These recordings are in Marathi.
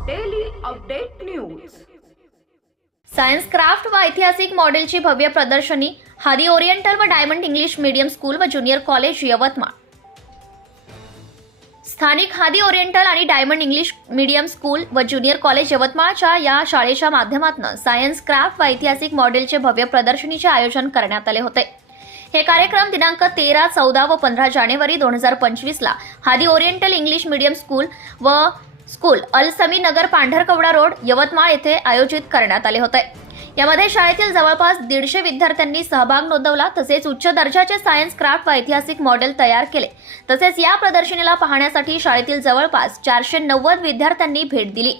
अपडेट न्यूज सायन्स क्राफ्ट व ऐतिहासिक मॉडेलची भव्य प्रदर्शनी हादी ओरिएंटल व डायमंड इंग्लिश मीडियम स्कूल व ज्युनियर कॉलेज यवतमाळ. स्थानिक हादी ओरिएंटल आणि डायमंड इंग्लिश मीडियम स्कूल व ज्युनियर कॉलेज यवतमाळच्या या शाळेच्या माध्यमातून सायन्स क्राफ्ट व ऐतिहासिक मॉडेलचे भव्य प्रदर्शनीचे आयोजन करण्यात आले होते. हे कार्यक्रम दिनांक तेरा चौदा व पंधरा जानेवारी दोन हजार पंचवीसला Hadi oriental English medium school व स्कूल अल समी नगर पांढरकवडा रोड यवतमाळ येथे आयोजित करण्यात आले होते. यामध्ये शाळेतील जवळपास दीडशे विद्यार्थ्यांनी सहभाग नोंदवला तसेच उच्च दर्जाचे सायन्स क्राफ्ट व ऐतिहासिक मॉडेल तयार केले. तसेच या प्रदर्शनीला पाहण्यासाठी शाळेतील जवळपास चारशे नव्वद विद्यार्थ्यांनी भेट दिली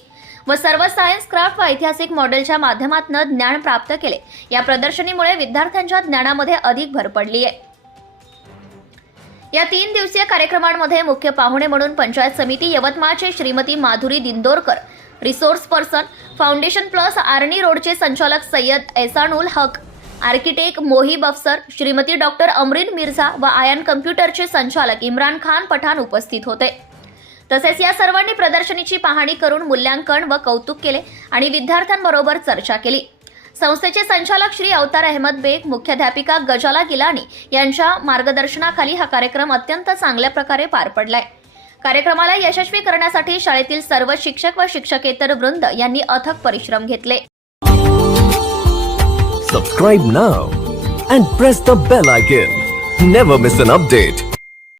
व सर्व सायन्स क्राफ्ट व ऐतिहासिक मॉडेलच्या माध्यमातून ज्ञान प्राप्त केले. या प्रदर्शनीमुळे विद्यार्थ्यांच्या ज्ञानामध्ये अधिक भर पडली आहे या तीन दिवसीय कार्यक्रमांमध्ये मुख्य पाहुणे म्हणून पंचायत समिती यवतमाळचे Shrimati Madhuri Dindorkar resource person foundation plus Arni रोडचे संचालक सय्यद एसानुल हक आर्किटेक्ट मोहिब अफसर श्रीमती डॉक्टर अमरीन मिर्झा व आयन कम्प्युटरचे संचालक इम्रान खान पठाण उपस्थित होते. तसेच या सर्वांनी प्रदर्शनीची पाहणी करून मूल्यांकन व कौतुक केले आणि विद्यार्थ्यांबरोबर चर्चा केली. संस्थेचे संचालक श्री अवतार अहमद बेग मुख्याध्यापिका गजाला गिलानी यांच्या मार्गदर्शनाखाली हा कार्यक्रम अत्यंत चांगल्या प्रकारे पार पडलाय. कार्यक्रमाला यशस्वी करण्यासाठी शाळेतील सर्व शिक्षक व शिक्षकेतर वृंद यांनी अथक परिश्रम घेतले. Subscribe now and press the bell icon never miss an update